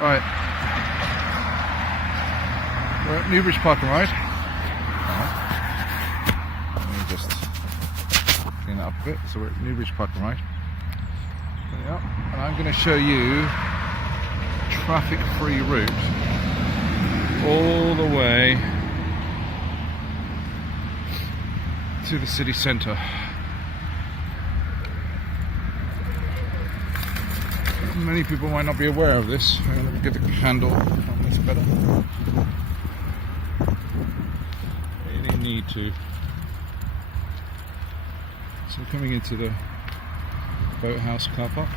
Right. We're at Newbridge Park and Ride. Let me just clean that up a bit. So we're at Newbridge Park and Ride. There we are. And I'm going to show you traffic-free route all the way to the city centre. Many people might not be aware of this. I'm going to get the handle on this better. Really need to. So coming into the boathouse car park.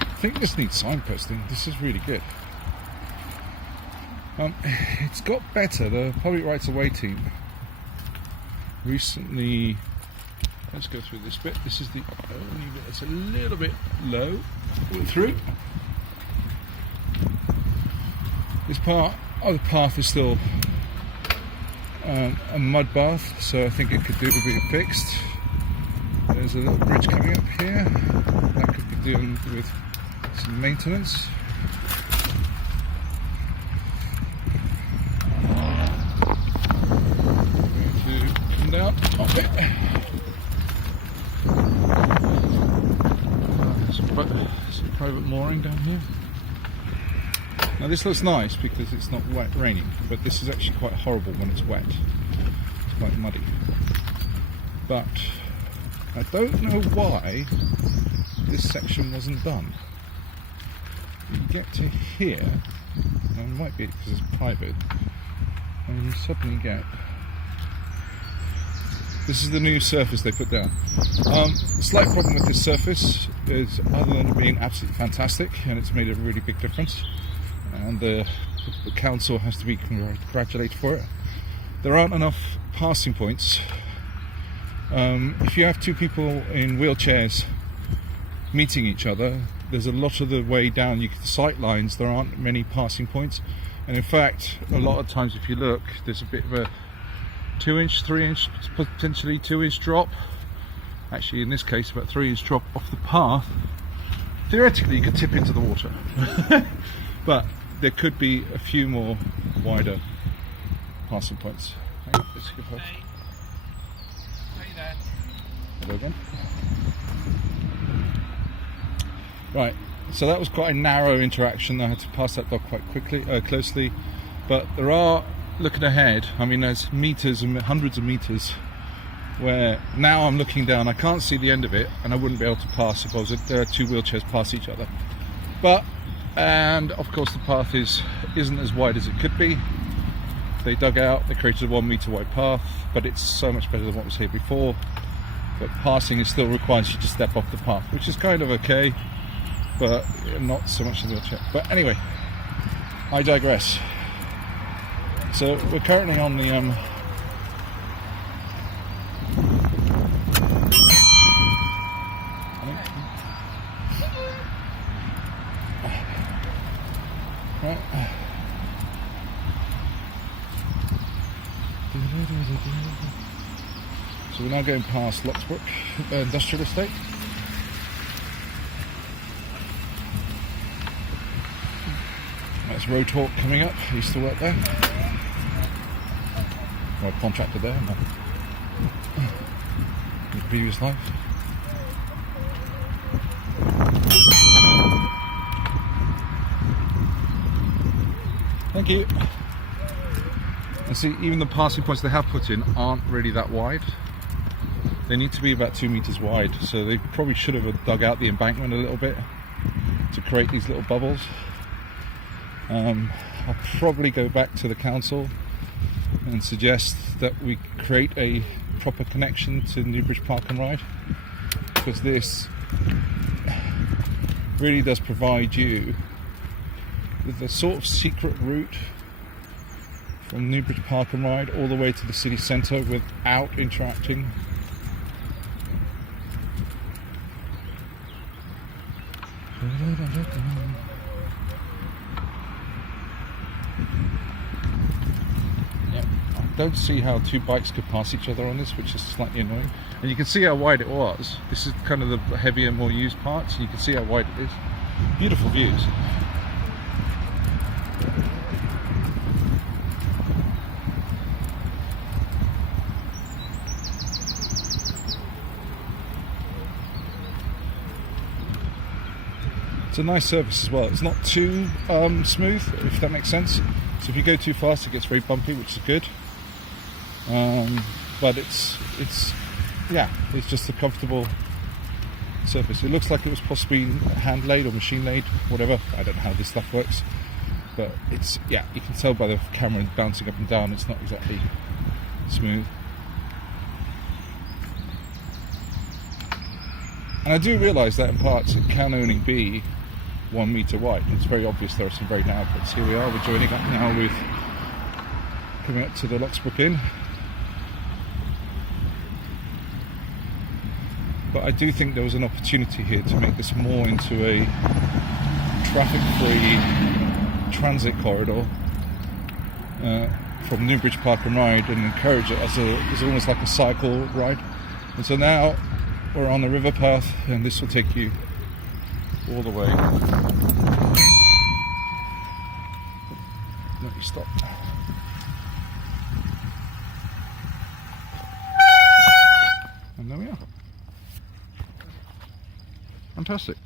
I think this needs signposting. This is really good. It's got better. The Public Rights of Way team recently. Let's go through this bit. This is the only bit that's a little bit low. Go through. This part of the path is still a mud bath, so I think it could do with being fixed. There's a little bridge coming up here that could be doing with some maintenance. Down. Okay. Some private mooring down here. Now this looks nice because it's not wet raining, but this is actually quite horrible when it's wet. It's quite muddy. But I don't know why this section wasn't done. You get to here, and it might be because it's private, and you suddenly get. This is the new surface they put down. Slight problem with this surface is, other than it being absolutely fantastic, and it's made a really big difference, and the council has to be congratulated for it, there aren't enough passing points. If you have two people in wheelchairs meeting each other, there's a lot of the way down, sight lines, there aren't many passing points, and in fact, a lot of times if you look, there's a bit of a 2-inch, 3-inch, potentially 2-inch drop. Actually, in this case, about 3-inch drop off the path. Theoretically, you could tip into the water, but there could be a few more wider passing points. Hey, that's a good place. Hey. Hey there. Hello again. Right, so that was quite a narrow interaction. I had to pass that dog quite closely, but there are. Looking ahead, I mean, there's meters and hundreds of meters where now I'm looking down, I can't see the end of it, and I wouldn't be able to pass if there are two wheelchairs past each other. And of course the path isn't as wide as it could be. They dug out, they created a 1 meter wide path, but it's so much better than what was here before. But passing is still requires you to step off the path, which is kind of okay, but not so much in the wheelchair. But anyway, I digress. So we're currently on the right. So we're now going past Locksbrook Industrial Estate. That's Roadhawk coming up. He used to work there. Well, contractor there, but in his previous life. Thank you. And see, even the passing points they have put in aren't really that wide. They need to be about 2 meters wide, so they probably should have dug out the embankment a little bit to create these little bubbles. I'll probably go back to the council and suggest that we create a proper connection to Newbridge Park and Ride, because this really does provide you with a sort of secret route from Newbridge Park and Ride all the way to the city centre without interacting. Yep, don't see how two bikes could pass each other on this, which is slightly annoying. And you can see how wide it was. This is kind of the heavier, more used parts, and you can see how wide it is. Beautiful views. It's a nice surface as well. It's not too smooth, if that makes sense. So if you go too fast, it gets very bumpy, which is good. But it's just a comfortable surface. It looks like it was possibly hand laid or machine laid, whatever. I don't know how this stuff works, but it's you can tell by the camera bouncing up and down. It's not exactly smooth. And I do realise that in parts it can only be 1 metre wide. It's very obvious there are some very narrow bits. Here we are, we're joining up now with coming up to the Locksbrook Inn. But I do think there was an opportunity here to make this more into a traffic-free transit corridor from Newbridge Park and Ride, and encourage it as almost like a cycle ride. And so now we're on the river path, and this will take you all the way. Let me stop. And there we are. Fantastic.